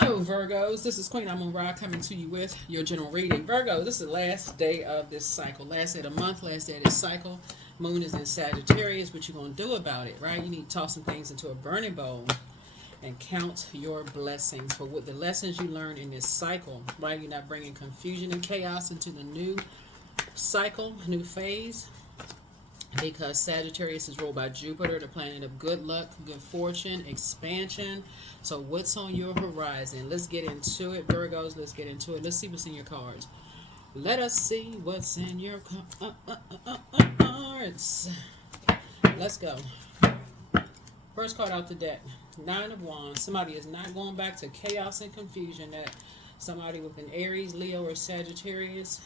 Hello, Virgos. This is Queen Amun Ra coming to you with your general reading. Virgo, this is the last day of this cycle. Last day of the month, last day of this cycle. Moon is in Sagittarius. What you going to do about it, right? You need to toss some things into a burning bowl and count your blessings for what the lessons you learn in this cycle, right? You're not bringing confusion and chaos into the new cycle, new phase. Because Sagittarius is ruled by Jupiter, the planet of good luck, good fortune, expansion. So what's on your horizon? Let's get into it, Virgos. Let's get into it. Let's see what's in your cards. Let us see what's in your cards. Let's go. First card out the deck, Nine of Wands. Somebody is not going back to chaos and confusion. That somebody with an Aries, Leo, or Sagittarius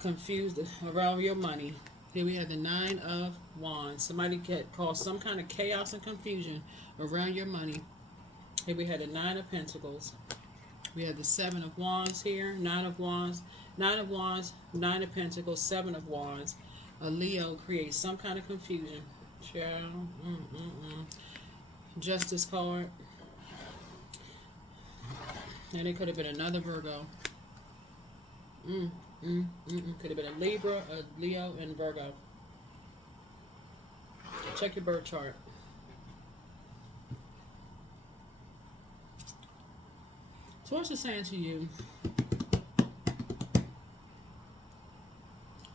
confused around your money. Here we have the Nine of Wands. Somebody get caused some kind of chaos and confusion around your money. Here we had the Nine of Pentacles. We have the Seven of Wands here. Nine of Wands. Nine of Wands. Nine of Pentacles. Seven of Wands. A Leo creates some kind of confusion. Child. Justice card. And it could have been another Virgo. Could have been a Libra, a Leo, and Virgo. Check your birth chart. So what's it saying to you?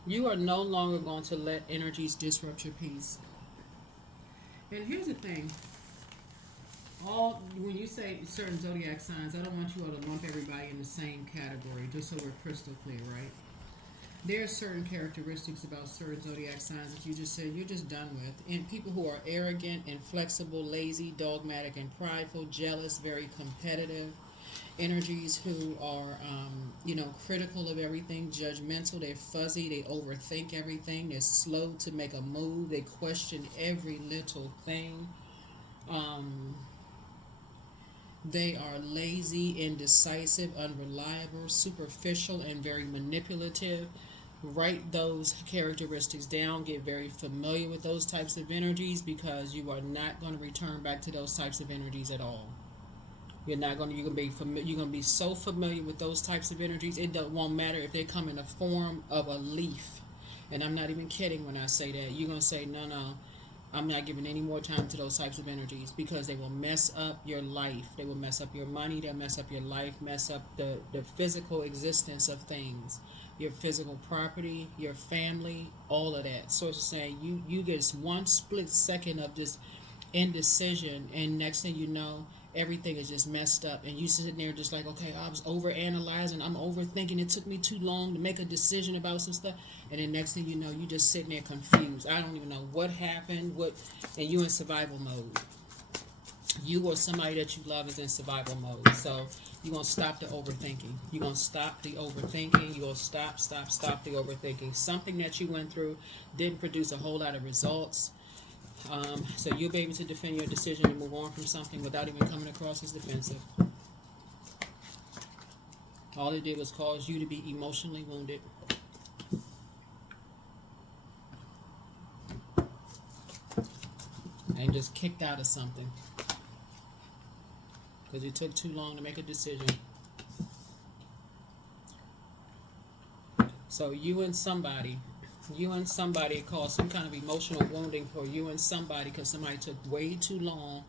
You are no longer going to let energies disrupt your peace. And here's the thing. When you say certain zodiac signs, I don't want you all to lump everybody in the same category, just so we're crystal clear, right? There are certain characteristics about certain zodiac signs that you just said you're just done with. And people who are arrogant, inflexible, lazy, dogmatic, and prideful, jealous, very competitive. Energies who are, critical of everything, judgmental, they're fuzzy, they overthink everything, they're slow to make a move, they question every little thing. They are lazy, indecisive, unreliable, superficial, and very manipulative. Write those characteristics down. Get very familiar with those types of energies because you are not going to return back to those types of energies at all. You're going to be so familiar with those types of energies. Won't matter if they come in the form of a leaf. And I'm not even kidding when I say that. You're going to say, no. I'm not giving any more time to those types of energies because they will mess up your life. They will mess up your money. They'll mess up your life, mess up the physical existence of things, your physical property, your family, all of that. So it's saying you get one split second of just indecision, and next thing you know, everything is just messed up, and you sitting there just like, okay, I was over analyzing, I'm overthinking, it took me too long to make a decision about some stuff, and then next thing you know, you just sitting there confused. I don't even know what happened, and you in survival mode. You or somebody that you love is in survival mode. So you're going to stop the overthinking. You're going to stop the overthinking. You're going to stop the overthinking. Something that you went through didn't produce a whole lot of results. So you'll be able to defend your decision and move on from something without even coming across as defensive. All it did was cause you to be emotionally wounded. And just kicked out of something. Because it took too long to make a decision. So you and somebody caused some kind of emotional wounding for you and somebody because somebody took way too long,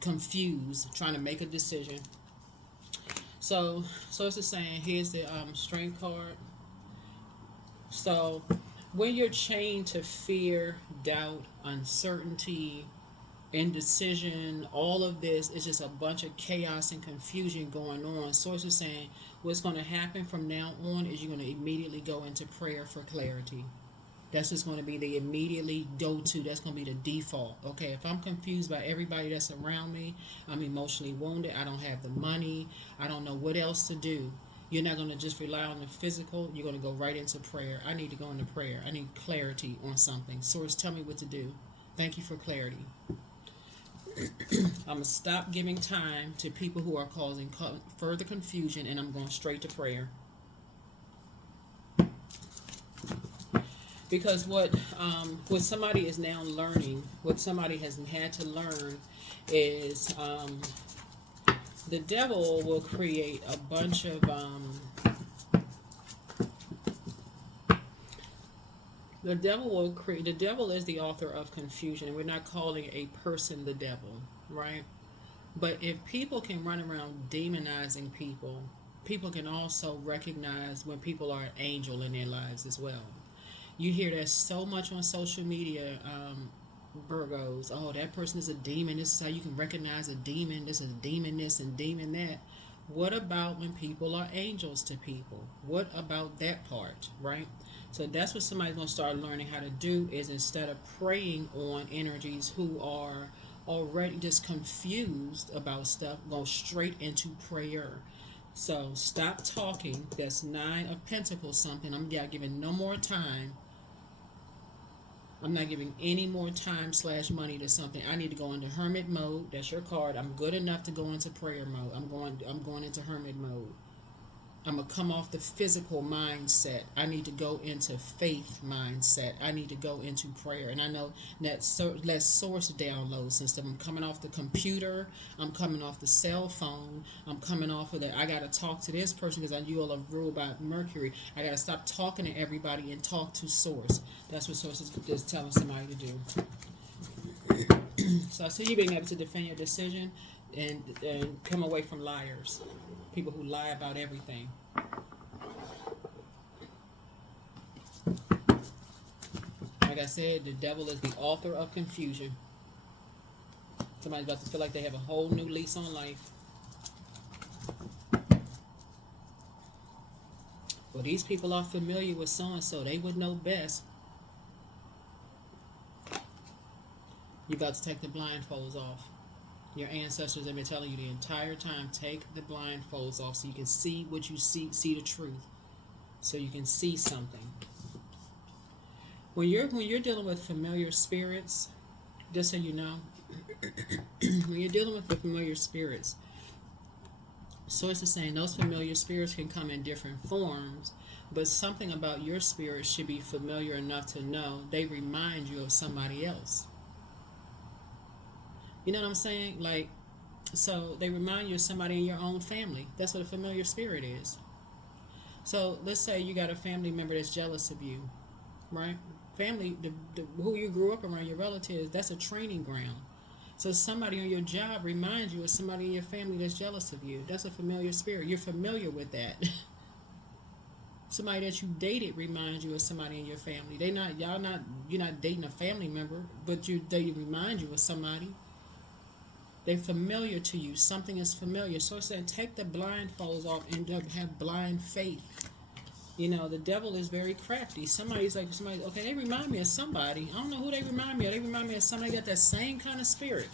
confused, trying to make a decision. So it's the saying. Here's the strength card. So when you're chained to fear, doubt, uncertainty, indecision, all of this is just a bunch of chaos and confusion going on. Sources saying what's going to happen from now on is you're going to immediately go into prayer for clarity. That's just going to be the immediately go-to. That's going to be the default. Okay, if I'm confused by everybody that's around me, I'm emotionally wounded, I don't have the money, I don't know what else to do. You're not going to just rely on the physical. You're going to go right into prayer. I need to go into prayer. I need clarity on something. Source, tell me what to do. Thank you for clarity. I'm going to stop giving time to people who are causing further confusion, and I'm going straight to prayer. Because what somebody is now learning, what somebody has had to learn is The devil will create a bunch of the devil is the author of confusion, and we're not calling a person the devil, right? But if people can run around demonizing people, people can also recognize when people are an angel in their lives as well. You hear that so much on social media, Virgos. Oh, that person is a demon. This is how you can recognize a demon. This is demon this and demon that. What about when people are angels to people? What about that part, right? So that's what somebody's going to start learning how to do, is instead of preying on energies who are already just confused about stuff, go straight into prayer. So stop talking. That's Nine of Pentacles something. I'm not giving no more time. I'm not giving any more time / money to something. I need to go into hermit mode. That's your card. I'm good enough to go into prayer mode. I'm going into hermit mode. I'm going to come off the physical mindset. I need to go into faith mindset. I need to go into prayer. And I know that less source download system. I'm coming off the computer. I'm coming off the cell phone. I'm coming off of that. I got to talk to this person because you all are ruled by Mercury. I got to stop talking to everybody and talk to source. That's what source is telling somebody to do. So I see you being able to defend your decision and come away from liars. People who lie about everything. Like I said, the devil is the author of confusion. Somebody's about to feel like they have a whole new lease on life. Well, these people are familiar with so-and-so. They would know best. You're about to take the blindfolds off. Your ancestors have been telling you the entire time, take the blindfolds off so you can see what you see the truth. So you can see something. When you're dealing with familiar spirits, just so you know, when you're dealing with the familiar spirits, Source is saying those familiar spirits can come in different forms, but something about your spirit should be familiar enough to know they remind you of somebody else. You know what I'm saying? Like, so they remind you of somebody in your own family. That's what a familiar spirit is. So let's say you got a family member that's jealous of you, right? Family, who you grew up around, your relatives, that's a training ground. So somebody on your job reminds you of somebody in your family that's jealous of you. That's a familiar spirit. You're familiar with that. Somebody that you dated reminds you of somebody in your family. You're not dating a family member, but they remind you of somebody. They're familiar to you. Something is familiar. So it's saying take the blindfolds off and have blind faith. You know, the devil is very crafty. Okay, they remind me of somebody. I don't know who they remind me of. They remind me of somebody got that same kind of spirit.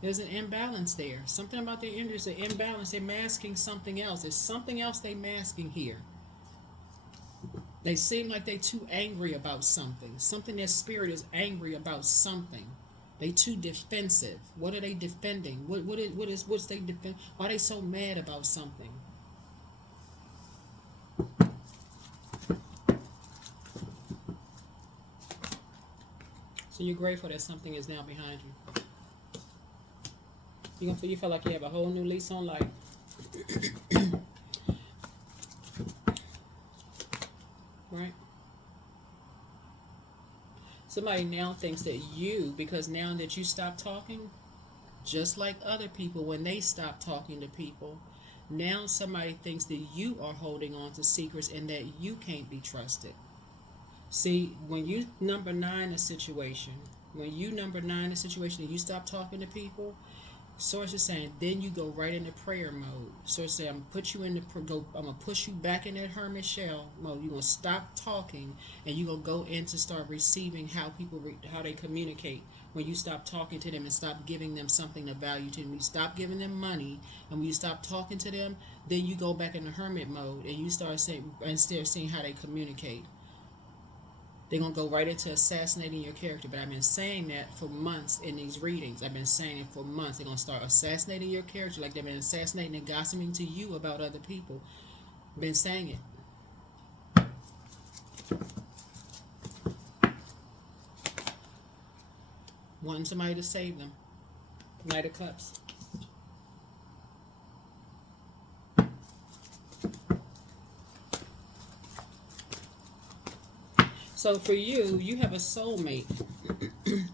There's an imbalance there. Something about their energy is an imbalance. They're masking something else. There's something else they're masking here. They seem like they're too angry about something. Their spirit is angry about something. They too defensive. What are they defending? What's they defend? Why are they so mad about something? So you're grateful that something is now behind you. You feel like you have a whole new lease on life. Right? Somebody now thinks that because now that you stop talking, just like other people when they stop talking to people, now somebody thinks that you are holding on to secrets and that you can't be trusted. See, when you number 9 a situation, and you stop talking to people, Source is saying, then you go right into prayer mode. Source is saying, I'm gonna push you back in that hermit shell mode. You're gonna stop talking, and you're gonna go in to start receiving how people how they communicate. When you stop talking to them and stop giving them something of value to them, you stop giving them money, and when you stop talking to them, then you go back into hermit mode, and you start seeing how they communicate. They're going to go right into assassinating your character. But I've been saying that for months in these readings. I've been saying it for months. They're going to start assassinating your character like they've been assassinating and gossiping to you about other people. I've been saying it. Wanting somebody to save them. Knight of Cups. So for you, you have a soulmate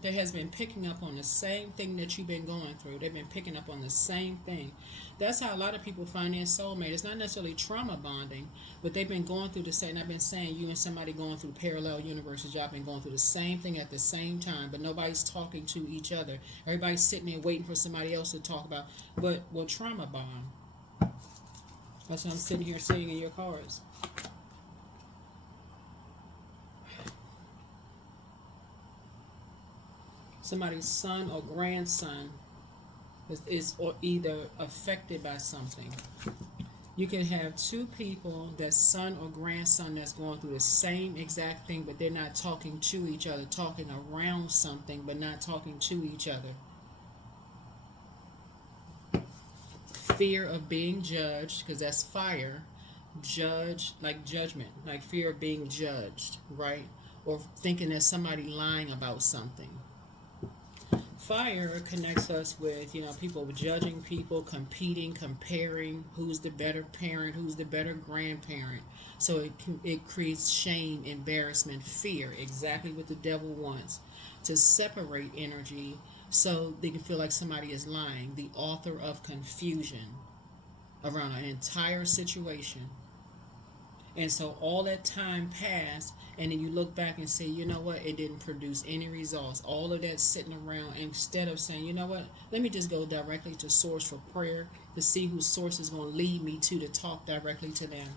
that has been picking up on the same thing that you've been going through. They've been picking up on the same thing. That's how a lot of people find their soulmate. It's not necessarily trauma bonding, but they've been going through the same. I've been saying you and somebody going through parallel universes. Y'all been going through the same thing at the same time, but nobody's talking to each other. Everybody's sitting there waiting for somebody else to talk about. But will trauma bond? That's what I'm sitting here seeing in your cards. Somebody's son or grandson is or either affected by something. You can have two people, that son or grandson, that's going through the same exact thing, but they're not talking to each other, talking around something, but not talking to each other. Fear of being judged, because that's fire. Judge, like judgment, like fear of being judged, right? Or thinking that somebody lying about something. Fire connects us with, people judging people, competing, comparing, who's the better parent, who's the better grandparent. So it creates shame, embarrassment, fear, exactly what the devil wants, to separate energy so they can feel like somebody is lying. The author of confusion around an entire situation. And so all that time passed, and then you look back and say, you know what, it didn't produce any results. All of that sitting around, instead of saying, you know what, let me just go directly to source for prayer to see whose source is going to lead me to talk directly to them.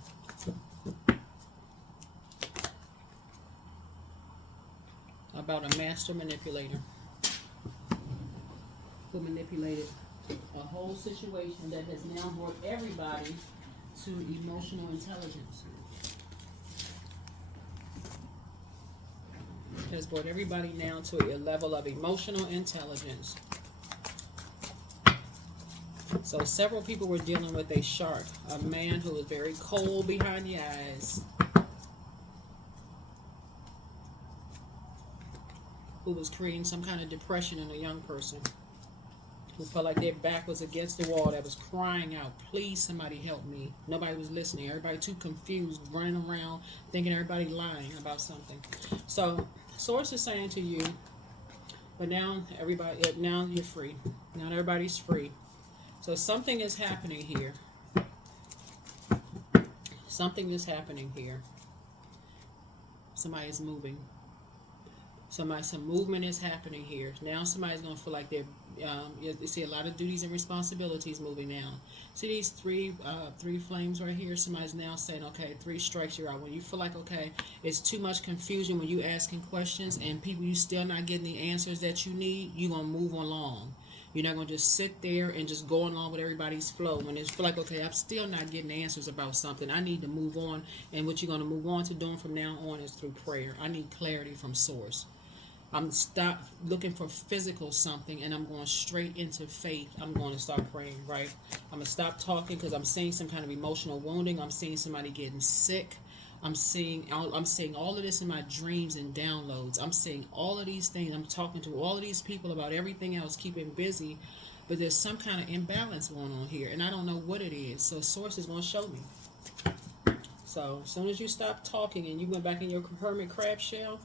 About a master manipulator who manipulated a whole situation that has now brought everybody to emotional intelligence. Has brought everybody now to a level of emotional intelligence. So several people were dealing with a shark, a man who was very cold behind the eyes, who was creating some kind of depression in a young person, who felt like their back was against the wall, that was crying out, please somebody help me. Nobody was listening. Everybody too confused, running around thinking everybody lying about something. So source is saying to you, but now you're free. Now everybody's free. So something is happening here. Something is happening here. Somebody is moving. Some movement is happening here. Now somebody's going to feel like they're, you see a lot of duties and responsibilities moving now. See these three flames right here? Somebody's now saying, okay, 3 strikes, you're out. When you feel like, okay, it's too much confusion when you asking questions and people, you still not getting the answers that you need, you're going to move along. You're not going to just sit there and just go along with everybody's flow. When it's feel like, okay, I'm still not getting answers about something, I need to move on. And what you're going to move on to doing from now on is through prayer. I need clarity from source. I'm stop looking for physical something, and I'm going straight into faith. I'm going to start praying, right? I'm going to stop talking because I'm seeing some kind of emotional wounding. I'm seeing somebody getting sick. I'm seeing all of this in my dreams and downloads. I'm seeing all of these things. I'm talking to all of these people about everything else, keeping busy, but there's some kind of imbalance going on here, and I don't know what it is. So source is going to show me. So as soon as you stop talking and you went back in your hermit crab shell,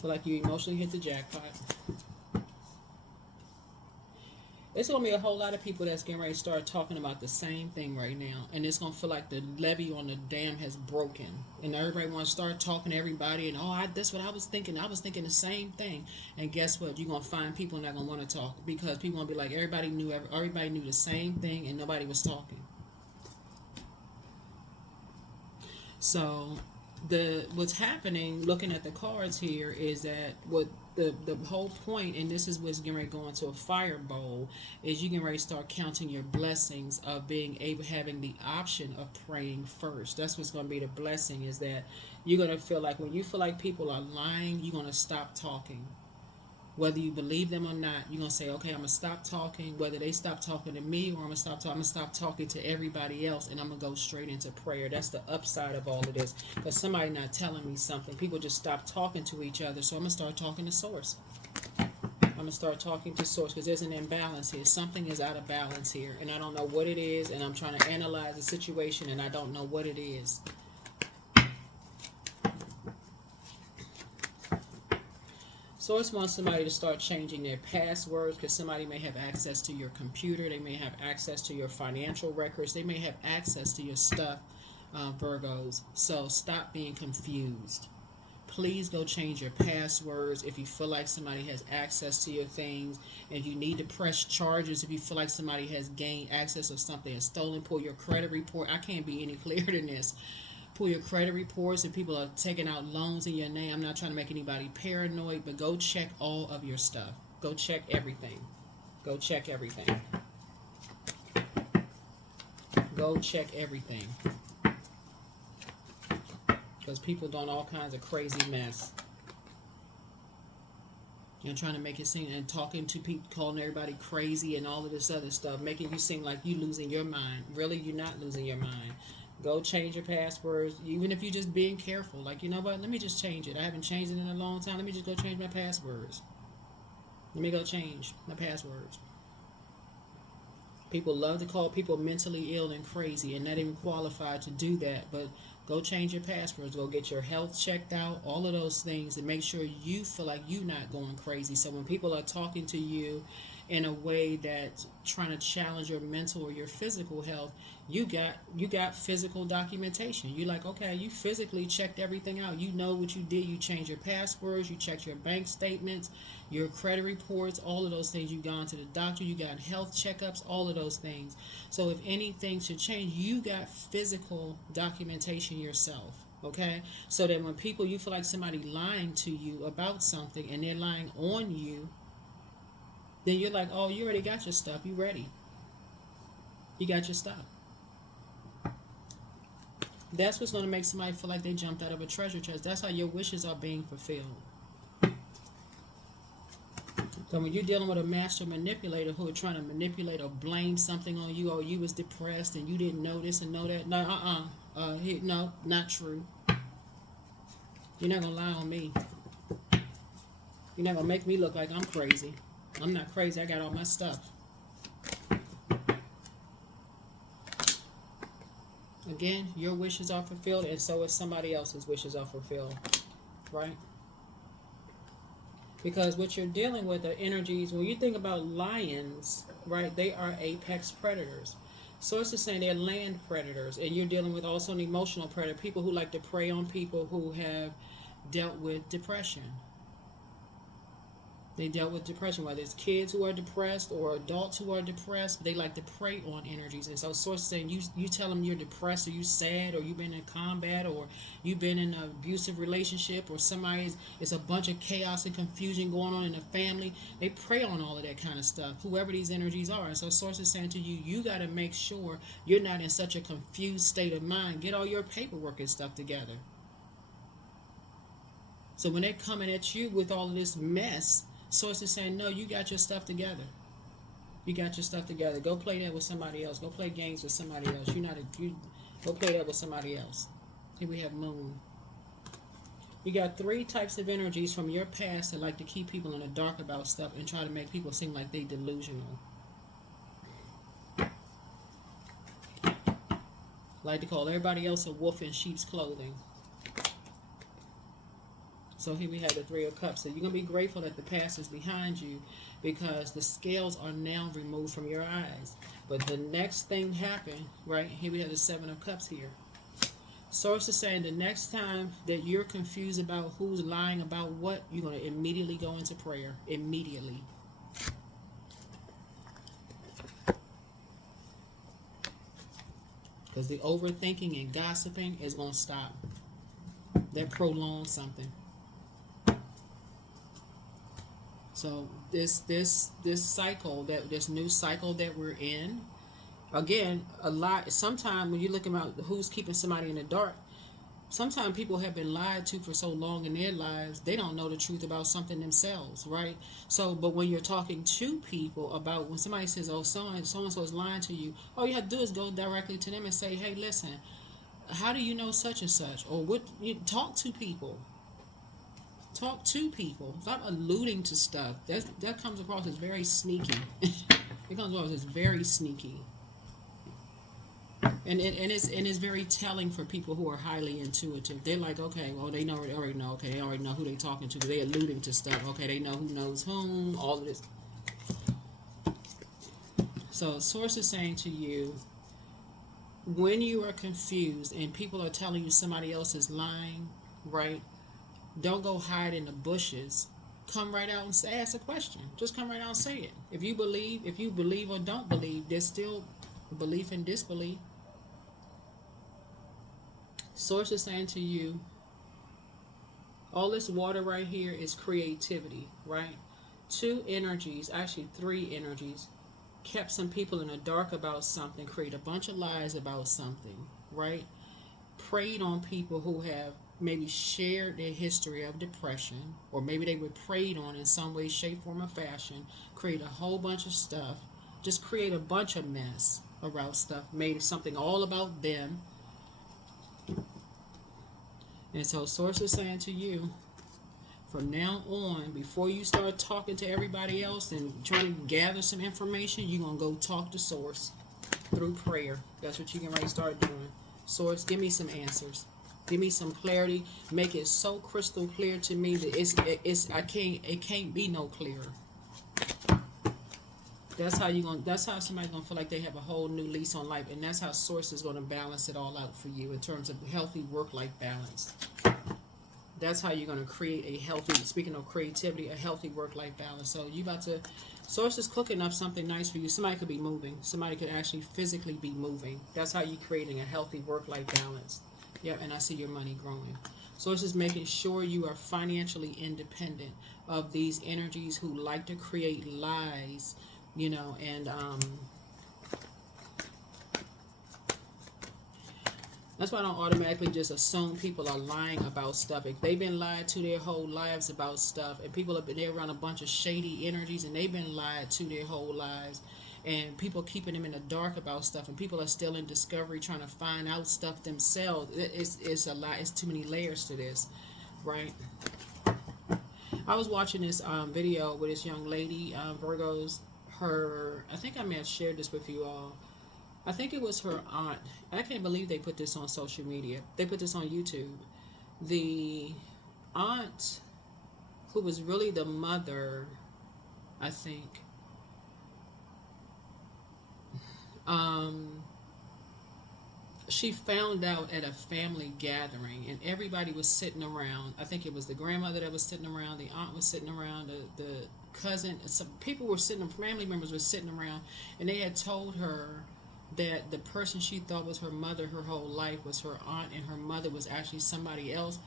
feel like you emotionally hit the jackpot. It's going to be a whole lot of people that's getting ready to start talking about the same thing right now. And it's going to feel like the levee on the dam has broken. And everybody wants to start talking to everybody. And, that's what I was thinking. I was thinking the same thing. And guess what? You're going to find people not going to want to talk. Because people going to be like, everybody knew the same thing and nobody was talking. So what's happening, looking at the cards here, is that what the whole point, and this is what's getting ready to go into a fire bowl, is you can ready to start counting your blessings of being able, having the option of praying first. That's what's going to be the blessing, is that you're going to feel like when you feel like people are lying, you're going to stop talking. Whether you believe them or not, you're going to say, okay, I'm going to stop talking. Whether they stop talking to me or I'm going to stop talking to everybody else, and I'm going to go straight into prayer. That's the upside of all of this. Because somebody not telling me something. People just stop talking to each other, so I'm going to start talking to source. I'm I'm going to start talking to source because there's an imbalance here. Something is out of balance here, and I don't know what it is, and I'm trying to analyze the situation, and I don't know what it is. Source wants somebody to start changing their passwords because somebody may have access to your computer. They may have access to your financial records. They may have access to your stuff, Virgos. So stop being confused. Please go change your passwords if you feel like somebody has access to your things. If you need to press charges, if you feel like somebody has gained access or something is stolen, pull your credit report. I can't be any clearer than this. Pull your credit reports if people are taking out loans in your name. I'm not trying to make anybody paranoid, but go check all of your stuff. Go check everything. Go check everything. Go check everything. Because people doing all kinds of crazy mess. You're trying to make it seem, and talking to people, calling everybody crazy and all of this other stuff, making you seem like you losing your mind. Really, you're not losing your mind. Go change your passwords, even if you're just being careful. Like, you know what, let me just change it. I haven't changed it in a long time. Let me just go change my passwords. Let me go change my passwords. People love to call people mentally ill and crazy and not even qualified to do that. But go change your passwords. Go get your health checked out. All of those things, and make sure you feel like you're not going crazy. So when people are talking to you in a way that's trying to challenge your mental or your physical health, you got physical documentation. You like, okay, you physically checked everything out. You know what you did. You changed your passwords. You checked your bank statements, your credit reports, all of those things. You've gone to the doctor. You got health checkups, all of those things. So if anything should change, you got physical documentation yourself. Okay, so that when people, you feel like somebody lying to you about something and they're lying on you, then you're like, oh, you already got your stuff. You ready. You got your stuff. That's what's going to make somebody feel like they jumped out of a treasure chest. That's how your wishes are being fulfilled. So when you're dealing with a master manipulator who are trying to manipulate or blame something on you, or you was depressed and you didn't know this and know that, no, no, not true. You're not going to lie on me. You're not going to make me look like I'm crazy. I'm not crazy. I got all my stuff. Again, your wishes are fulfilled, and so is somebody else's wishes are fulfilled. Right? Because what you're dealing with are energies. When you think about lions, right, they are apex predators. Source is saying they're land predators, and you're dealing with also an emotional predator, people who like to prey on people who have dealt with depression. They dealt with depression, whether it's kids who are depressed or adults who are depressed. They like to prey on energies. And so source is saying you tell them you're depressed, or you sad, or you've been in combat, or you've been in an abusive relationship, or it's a bunch of chaos and confusion going on in the family. They prey on all of that kind of stuff, whoever these energies are. And so source is saying to you, you got to make sure you're not in such a confused state of mind. Get all your paperwork and stuff together. So when they're coming at you with all of this mess, source is saying, no, you got your stuff together. You got your stuff together. Go play that with somebody else. Go play games with somebody else. Go play that with somebody else. Here we have Moon. You got 3 types of energies from your past that like to keep people in the dark about stuff and try to make people seem like they delusional. Like to call everybody else a wolf in sheep's clothing. So here we have the 3 of Cups. So you're going to be grateful that the past is behind you, because the scales are now removed from your eyes. But the next thing happened, right? Here we have the 7 of Cups here. Source is saying the next time that you're confused about who's lying about what, you're going to immediately go into prayer. Immediately. Because the overthinking and gossiping is going to stop. That prolongs something. So this cycle, this new cycle that we're in, again, sometimes when you're looking at who's keeping somebody in the dark, sometimes people have been lied to for so long in their lives, they don't know the truth about something themselves, right? So, but when you're talking to people about, when somebody says, oh, so-and-so is lying to you, all you have to do is go directly to them and say, hey, listen, how do you know such and such? Or what? You talk to people. Talk to people. Stop alluding to stuff. That comes across as very sneaky. It comes across as very sneaky. And it's very telling for people who are highly intuitive. They're like, okay, well, they already know. Okay, they already know who they talking to. They alluding to stuff. Okay, they know who knows whom. All of this. So, source is saying to you, when you are confused and people are telling you somebody else is lying, right? Don't go hide in the bushes. Come right out and ask a question. Just come right out and say it. If you believe or don't believe, there's still belief and disbelief. Source is saying to you, all this water right here is creativity, right? Two energies, actually three energies, kept some people in the dark about something, create a bunch of lies about something, right? Preyed on people who have maybe shared their history of depression, or maybe they were preyed on in some way, shape, form, or fashion, create a whole bunch of stuff, just create a bunch of mess around stuff, made something all about them. And so source is saying to you, from now on, before you start talking to everybody else and trying to gather some information, you're going to go talk to source through prayer. That's what you can right start doing. Source, give me some answers. Give me some clarity. Make it so crystal clear to me that it can't be no clearer. That's how somebody's gonna feel like they have a whole new lease on life, and that's how source is gonna balance it all out for you in terms of healthy work-life balance. That's how you're gonna create a healthy, speaking of creativity, a healthy work-life balance. So source is cooking up something nice for you. Somebody could be moving. Somebody could actually physically be moving. That's how you're creating a healthy work-life balance. Yep, and I see your money growing. Source is making sure you are financially independent of these energies who like to create lies, and that's why I don't automatically just assume people are lying about stuff. If they've been lied to their whole lives about stuff, and people have been there around a bunch of shady energies, and they've been lied to their whole lives, and people keeping them in the dark about stuff, and people are still in discovery trying to find out stuff themselves. It's a lot. It's too many layers to this, right? I was watching this video with this young lady, Virgo's. I think I may have shared this with you all. I think it was her aunt. I can't believe they put this on social media. They put this on YouTube. The aunt, who was really the mother, I think, she found out at a family gathering, and everybody was sitting around. I think it was the grandmother that was sitting around, the aunt was sitting around, the cousin, some people were sitting, family members were sitting around, and they had told her that the person she thought was her mother her whole life was her aunt, and her mother was actually somebody else.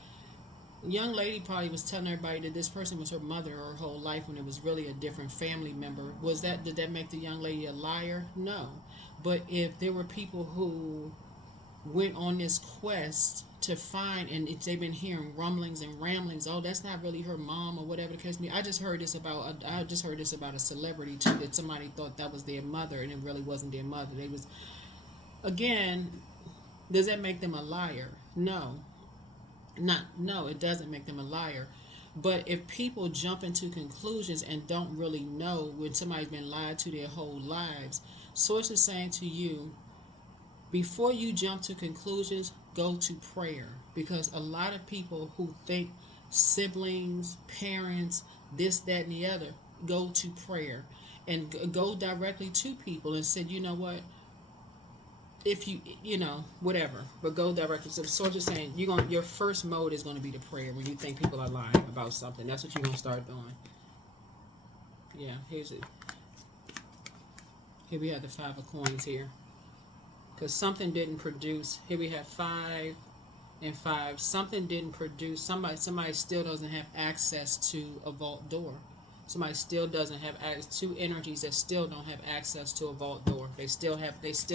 The young lady probably was telling everybody that this person was her mother her whole life when it was really a different family member. Did that make the young lady a liar? No. But if there were people who went on this quest to find, and they've been hearing rumblings and ramblings, oh, that's not really her mom or whatever the case may be. I just heard this about a celebrity too, that somebody thought that was their mother, and it really wasn't their mother. Again, does that make them a liar? No. No, it doesn't make them a liar. But if people jump into conclusions and don't really know when somebody's been lied to their whole lives, source is saying to you, before you jump to conclusions, go to prayer. Because a lot of people who think siblings, parents, this, that, and the other, go to prayer. And go directly to people and said, you know what, if whatever, but go directly. So source is saying, your first mode is going to be the prayer when you think people are lying about something. That's what you're going to start doing. Yeah, here's it. Here we have the 5 of coins here. Because something didn't produce. Here we have 5 and 5. Something didn't produce. Somebody still doesn't have access to a vault door. Somebody still doesn't have access. 2 energies that still don't have access to a vault door. They still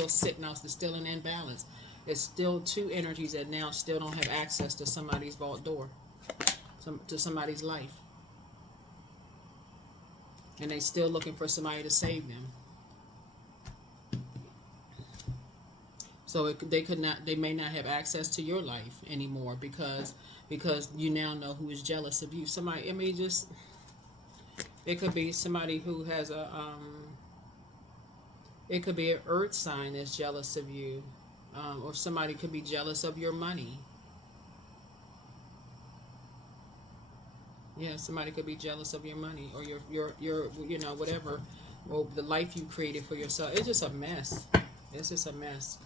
sitting out. They're still in imbalance. There's still 2 energies that now still don't have access to somebody's vault door, to somebody's life, and they still looking for somebody to save them. So they may not have access to your life anymore because because you now know who is jealous of you. Somebody, I mean, just, it could be somebody who has a, it could be an earth sign that's jealous of you. Or somebody could be jealous of your money. Yeah, somebody could be jealous of your money or your you know, whatever, or the life you created for yourself. It's just a mess. It's just a mess.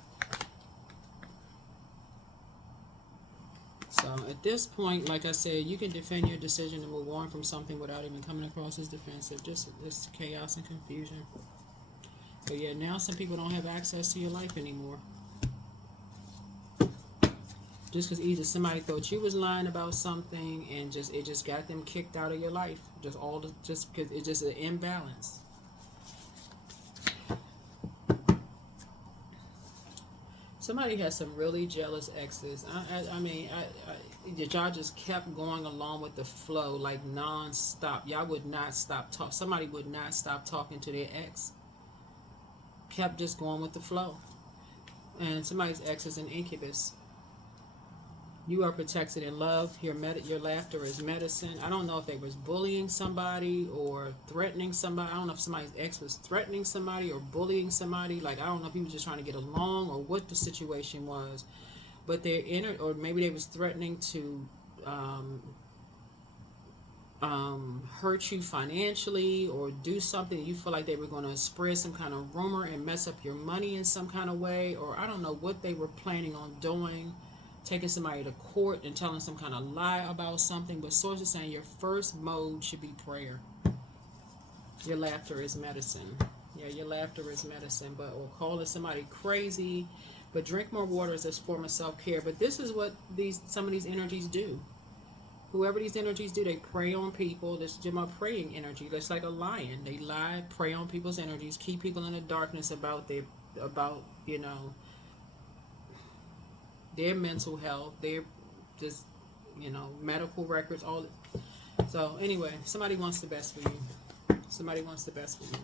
So at this point, like I said, you can defend your decision to move on from something without even coming across as defensive. Just chaos and confusion. But yeah, now some people don't have access to your life anymore. Just because either somebody thought you was lying about something and just it just got them kicked out of your life. Just because it's just an imbalance. Somebody has some really jealous exes. I mean, y'all just kept going along with the flow like non-stop. Y'all would not stop talk. Somebody would not stop talking to their ex. Kept just going with the flow. And somebody's ex is an incubus. You are protected in love. Your laughter is medicine. I don't know if they was bullying somebody or threatening somebody. I don't know if somebody's ex was threatening somebody or bullying somebody. Like, I don't know if he was just trying to get along or what the situation was. But they're or maybe they was threatening to hurt you financially or do something. You feel like they were going to spread some kind of rumor and mess up your money in some kind of way. Or I don't know what they were planning on doing. Taking somebody to court and telling some kind of lie about something. But sources saying your first mode should be prayer. Your laughter is medicine. Yeah, your laughter is medicine. But or calling somebody crazy. But drink more water as a form of self-care. But this is what some of these energies do. Whoever these energies do, they prey on people. This is my preying energy. That's like a lion. They lie, prey on people's energies, keep people in the darkness about you know, their mental health, their just, you know, medical records, all. So anyway, somebody wants the best for you. Somebody wants the best for you.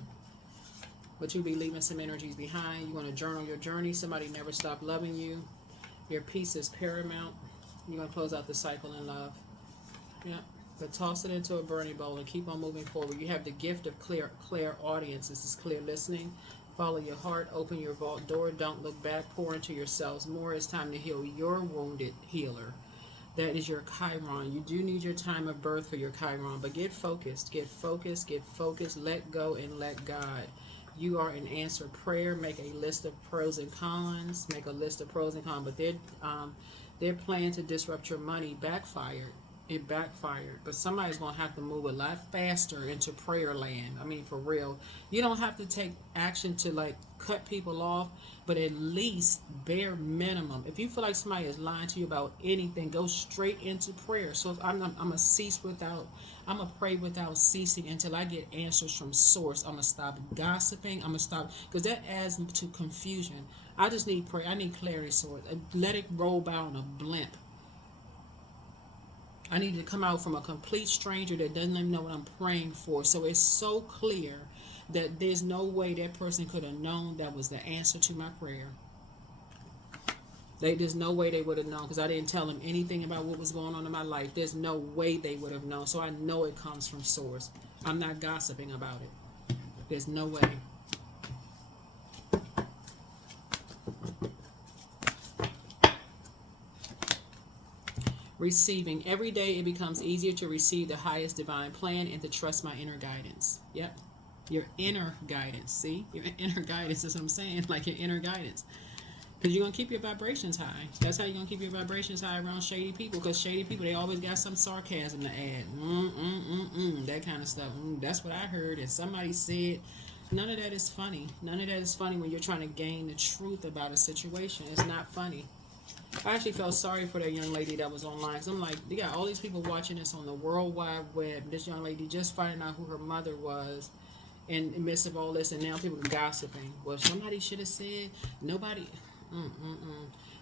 But you'll be leaving some energies behind. You want to journal your journey. Somebody never stopped loving you. Your peace is paramount. You're going to close out the cycle in love. Yeah. But toss it into a burning bowl and keep on moving forward. You have the gift of clear audience. This is clear listening. Follow your heart. Open your vault door. Don't look back. Pour into yourselves more. It's time to heal your wounded healer. That is your Chiron. You do need your time of birth for your Chiron. But get focused. Get focused. Get focused. Let go and let God. You are an answered prayer. Make a list of pros and cons. Make a list of pros and cons. But their plan to disrupt your money backfired. It backfired. But somebody's going to have to move a lot faster into prayer land. I mean, for real. You don't have to take action to, like, cut people off, but at least bare minimum. If you feel like somebody is lying to you about anything, go straight into prayer. So I'm going to pray without ceasing until I get answers from source. I'm going to stop gossiping. I'm going to stop, because that adds to confusion. I just need prayer. I need clarity, source. Let it roll by on a blimp. I need to come out from a complete stranger that doesn't even know what I'm praying for. So it's so clear that there's no way that person could have known that was the answer to my prayer. There's no way they would have known, because I didn't tell them anything about what was going on in my life. There's no way they would have known. So I know it comes from source. I'm not gossiping about it. There's no way. Receiving. Every day it becomes easier to receive the highest divine plan and to trust my inner guidance. Yep. Your inner guidance. See? Your inner guidance is what I'm saying. Like your inner guidance. Because you're going to keep your vibrations high. That's how you're going to keep your vibrations high around shady people. Because shady people, they always got some sarcasm to add. That kind of stuff. That's what I heard. And somebody said. None of that is funny. None of that is funny when you're trying to gain the truth about a situation. It's not funny. I actually felt sorry for that young lady that was online. Because I'm like, they got all these people watching this on the World Wide Web. This young lady just finding out who her mother was in the midst of all this. And now people are gossiping. Well, somebody should have said. Nobody.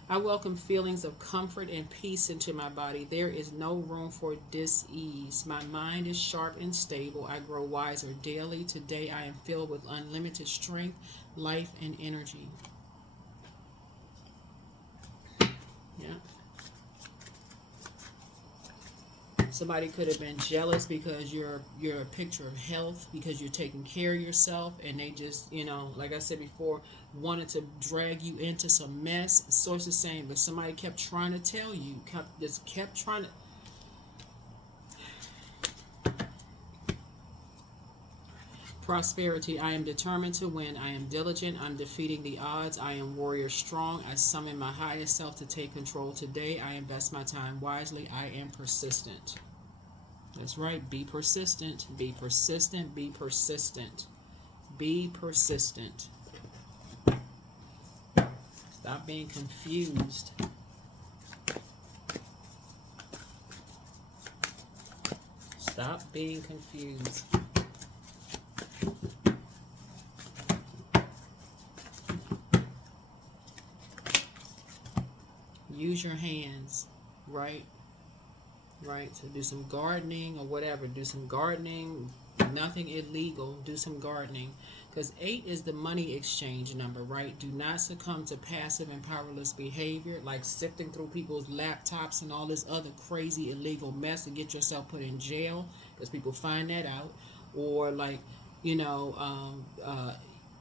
I welcome feelings of comfort and peace into my body. There is no room for dis-ease. My mind is sharp and stable. I grow wiser daily. Today I am filled with unlimited strength, life, and energy. Yeah. Somebody could have been jealous because you're a picture of health, because you're taking care of yourself, and they just, like I said before, wanted to drag you into some mess. Source is saying, but somebody kept trying to tell you, kept trying to. Prosperity. I am determined to win. I am diligent. I'm defeating the odds. I am warrior strong. I summon my highest self to take control today. I invest my time wisely. I am persistent. That's right. Be persistent. Be persistent. Be persistent. Be persistent. Stop being confused. Stop being confused. Use your hands, right? Right? So do some gardening or whatever. Do some gardening. Nothing illegal. Do some gardening. Because 8 is the money exchange number, right? Do not succumb to passive and powerless behavior, like sifting through people's laptops and all this other crazy illegal mess to get yourself put in jail, because people find that out. Or like,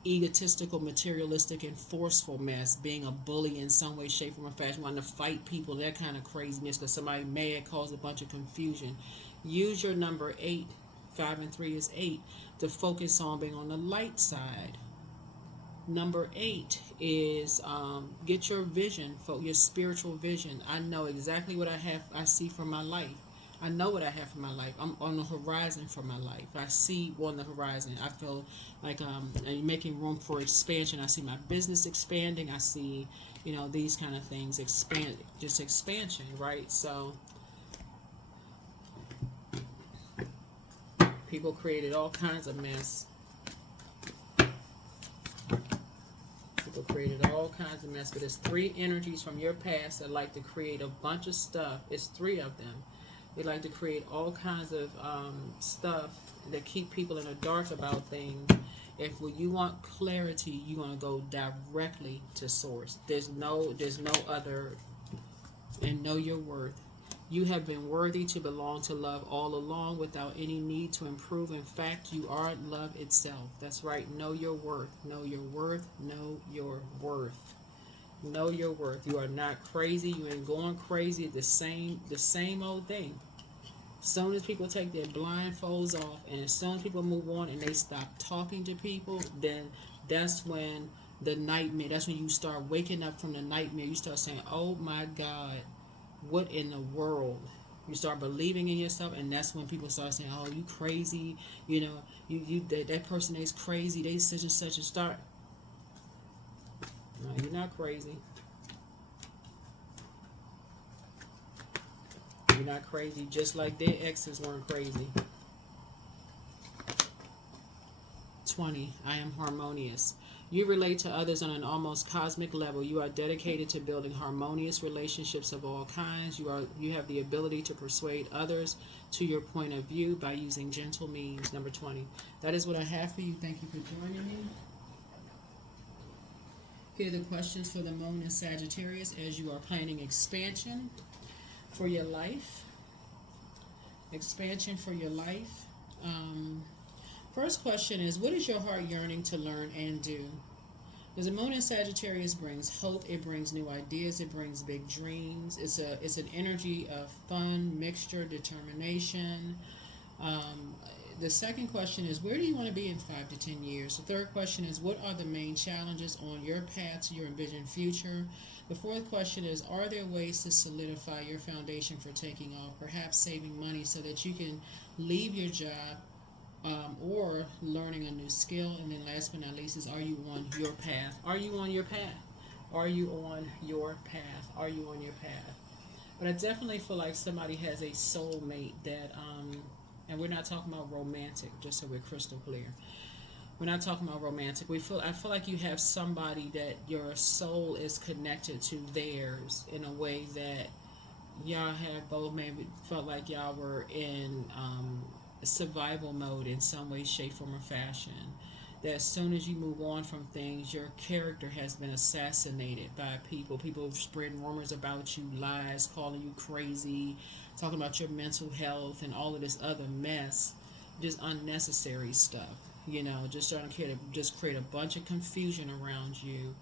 egotistical, materialistic, and forceful mess, being a bully in some way, shape, or fashion, wanting to fight people, that kind of craziness because somebody mad caused a bunch of confusion. Use your number 8, 5 and 3 is 8, to focus on being on the light side. Number 8 is get your vision, your spiritual vision. I know exactly what I see for my life. I know what I have for my life. I'm on the horizon for my life. I see on the horizon. I feel like I'm making room for expansion. I see my business expanding. I see, these kind of things expand, just expansion, right? So people created all kinds of mess. People created all kinds of mess. But it's 3 energies from your past that like to create a bunch of stuff. It's 3 of them. They like to create all kinds of stuff that keep people in the dark about things. If you want clarity, you want to go directly to source. There's no other. And know your worth. You have been worthy to belong to love all along without any need to improve. In fact, you are love itself. That's right. Know your worth. Know your worth. Know your worth. Know your worth. You are not crazy. You ain't going crazy. The same old thing. As soon as people take their blindfolds off, and as soon as people move on and they stop talking to people, then that's when the nightmare, that's when you start waking up from the nightmare. You start saying, oh my God, what in the world? You start believing in yourself, and that's when people start saying, oh, you crazy, that person is crazy, they such and such, and start. No, you're not crazy. You're not crazy, just like their exes weren't crazy. 20. I am harmonious. You relate to others on an almost cosmic level. You are dedicated to building harmonious relationships of all kinds. You have the ability to persuade others to your point of view by using gentle means. Number 20. That is what I have for you. Thank you for joining me. Here are the questions for the moon in Sagittarius as you are planning expansion for your life. Expansion for your life. First question is, what is your heart yearning to learn and do? Because the moon in Sagittarius brings hope, it brings new ideas, it brings big dreams. It's an energy of fun, mixture, determination. The second question is, where do you want to be in 5 to 10 years? The third question is, what are the main challenges on your path to your envisioned future? The fourth question is, are there ways to solidify your foundation for taking off, perhaps saving money so that you can leave your job or learning a new skill? And then last but not least is, are you on your path? Are you on your path? Are you on your path? Are you on your path? But I definitely feel like somebody has a soulmate that, and we're not talking about romantic, just so we're crystal clear. We're not talking about romantic. I feel like you have somebody that your soul is connected to theirs in a way that y'all have both maybe felt like y'all were in survival mode in some way, shape, form, or fashion. that as soon as you move on from things, your character has been assassinated by people. People spreading rumors about you, lies, calling you crazy, talking about your mental health and all of this other mess, just unnecessary stuff. Just trying to create a bunch of confusion around you,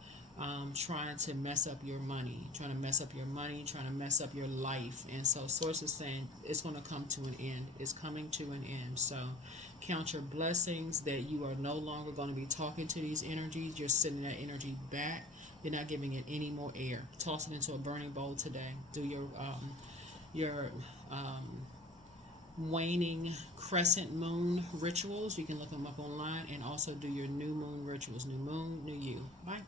trying to mess up your money, trying to mess up your money, trying to mess up your life. And so, Source is saying it's going to come to an end. It's coming to an end. So, count your blessings that you are no longer going to be talking to these energies. You're sending that energy back. You're not giving it any more air. Toss it into a burning bowl today. Do your waning crescent moon rituals. You can look them up online, and also do your new moon rituals. New moon, new you. Bye.